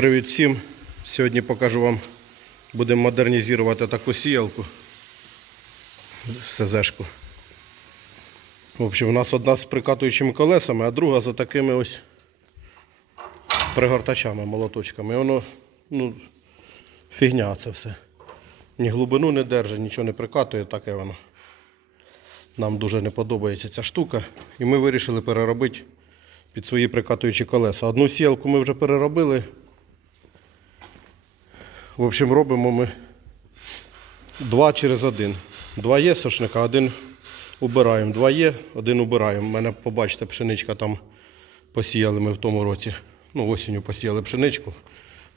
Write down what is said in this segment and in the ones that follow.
Привіт всім! Сьогодні покажу вам, будемо модернізувати таку сіялку СЗшку. В общем, у нас одна з прикатуючими колесами, а друга за такими ось пригортачами, молоточками. І воно, ну, фігня це все. Ні глибину не держить, нічого не прикатує, таке воно. Нам дуже не подобається ця штука. І ми вирішили переробити під свої прикатуючі колеса. Одну сіялку ми вже переробили. В общем, робимо ми два через один. Два є сошника, один убираємо. Два є, один убираємо. У мене, побачите, пшеничка там посіяли ми в тому році. Ну, осінню посіяли пшеничку.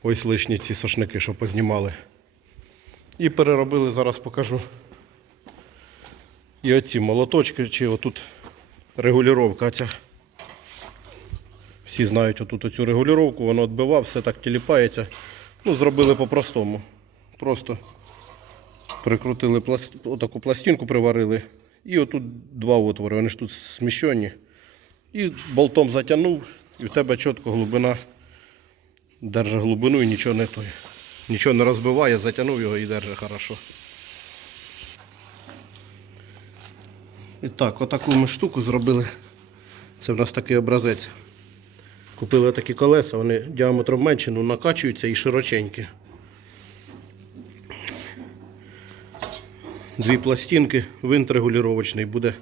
Ось лишні ці сошники, що познімали. І переробили, зараз покажу. І оці молоточки, чи отут регулювання ця. Всі знають отут оцю регулювання, воно відбивав, все так тіліпається. Ну, зробили по-простому. Просто прикрутили пласт... отаку пластинку, приварили. І отут два отвори, вони ж тут сміщені. І болтом затягнув, і в тебе чітко глибина держить глибину і нічого не той. Нічого не розбиває, затягнув його і держить хорошо. І так, отаку ми штуку зробили. Це в нас такий образець. Купили такі колеса, вони діаметром менші, ну накачуються і широченькі. Дві пластинки, винт регулювачний буде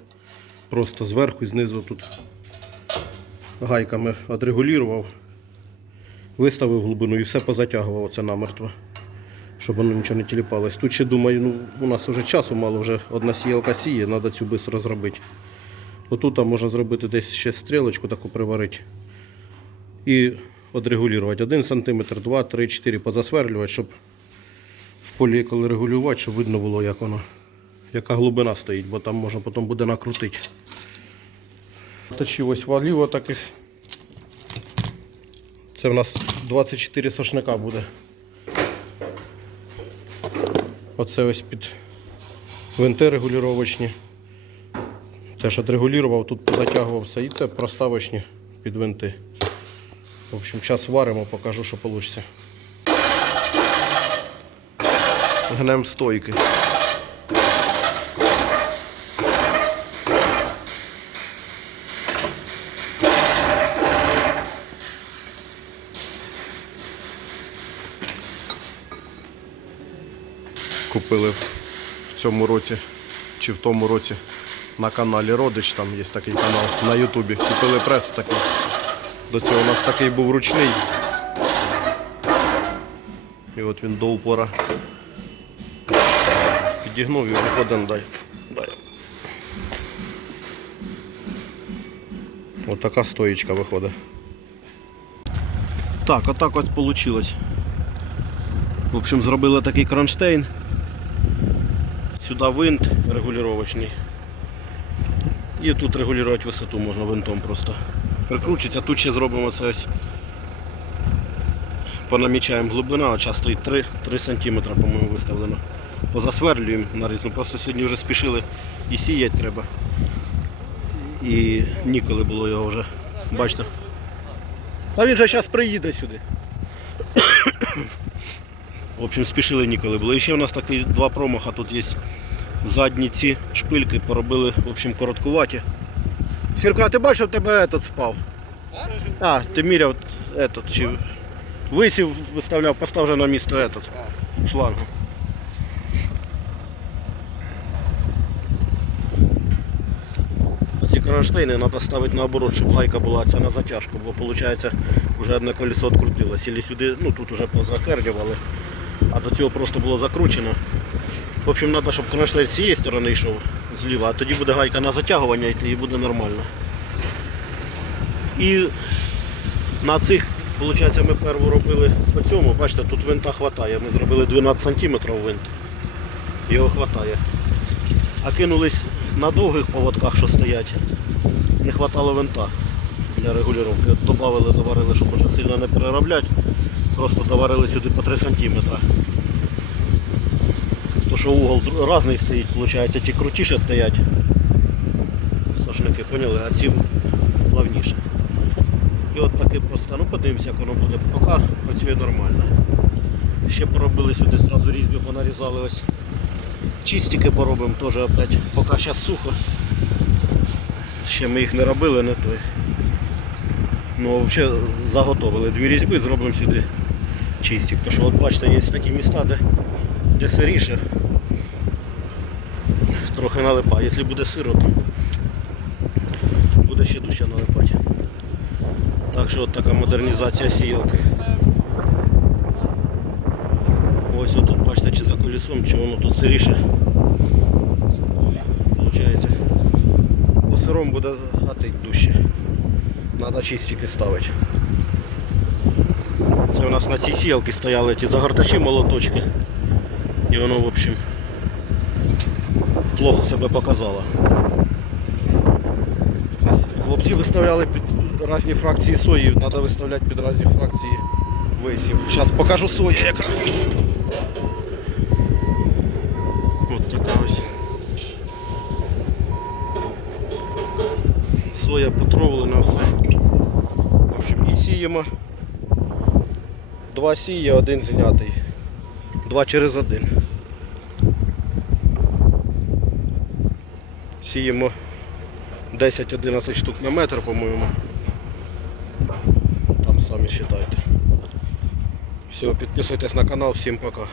просто зверху і знизу тут гайками отрегулював, виставив глибину і все позатягував оце намертво, щоб воно нічого не тіліпалось. Тут ще думаю, ну у нас вже часу мало, вже одна сіялка сіє, треба цю швидко зробити. Отут можна зробити десь ще стрілочку таку приварити і отрегулювати 1 см, 2, 3, 4 позасверлювати, щоб в полі, коли регулювати, щоб видно було, як воно, яка глибина стоїть, бо там можна потім буде накрутити. Ось валів отаких. Це в нас 24 сошника буде. Оце ось під винти регулювачні. Теж отрегулював, тут позатягував все. І це проставочні під винти. В общем, зараз варимо, покажу, що вийде. Гнем стойки. Купили в цьому році чи в тому році на каналі Родич, там є такий канал на Ютубі. Купили прес такий. До цього у нас такий був ручний. І от він до упора. Підігнув і виходить дай. дай. Ось така стоїчка виходить. Так, отак ось вийшло. В общем, зробили такий кронштейн. Сюди винт регулювачний. І тут регулювати висоту можна винтом просто. Прикручується, тут ще зробимо це ось. Понамічаємо глибина, а час стоїть 3, 3 см, по-моєму, виставлено. Позасверлюємо нарізно. Просто сьогодні вже спішили і сіяти треба. І ніколи було його вже. Бачите. Та він же зараз приїде сюди. В общем, спішили ніколи було. І ще у нас такі два промаха. Тут є задні ці шпильки, поробили в общем, короткуваті. Сірка, ти бачив, у тебе этот спав? А, ти міряв этот, чи висів, виставляв, постав вже на місто этот шлангу. Ці кронштейни треба ставити наоборот, щоб гайка була ця на затяжку, бо виходить вже одне колесо відкрутилось. Ілі сюди, ну тут вже позакердювали, а до цього просто було закручено. В общем, треба, щоб кронштейн з цієї сторони йшов зліва, а тоді буде гайка на затягування йти і буде нормально. І на цих, виходить, ми перву робили по цьому, бачите, тут винта хватає. Ми зробили 12 см винт. Його хватає. А кинулись на довгих поводках, що стоять, не хватало винта для регулювання. Добавили, доварили, щоб може сильно не переробляти. Просто доварили сюди по 3 см. То що угол різний стоїть, виходить, ті крутіше стоять. Сошники, поняли, а ці плавніше. І от таки просто, ну подивимося, як воно буде. Поки працює нормально. Ще поробили сюди зразу різьби, понарізали ось. Чистики поробимо теж опять. Поки зараз сухо. Ще ми їх не робили, не той. Ну, взагалі заготовили дві різьби, зробимо сюди чистик. Тому що от бачите, є такі міста, де, де сиріше. Трохи налипає. Якщо буде сиро, то буде ще дужче налипати. Так що от така модернізація сіялки. Ось отут бачите, чи за колесом, чи воно тут сиріше. Получається. По сиром буде гатить дужче. Треба чистики ставити. У нас на цій сіялці стояли ті загортачі молоточки. І воно, в общем, плохо себе показало. Хлопці виставляли під різні фракції сої, треба виставляти під різні фракції висів. Зараз покажу сою яка. От така ось. Соя потровлена все. В общем, і сіємо. Два сіє, один знятий. Два через один. Сіємо 10-11 штук на метр, по-моєму. Там самі вважайте. Все, підписуйтесь на канал, всім пока.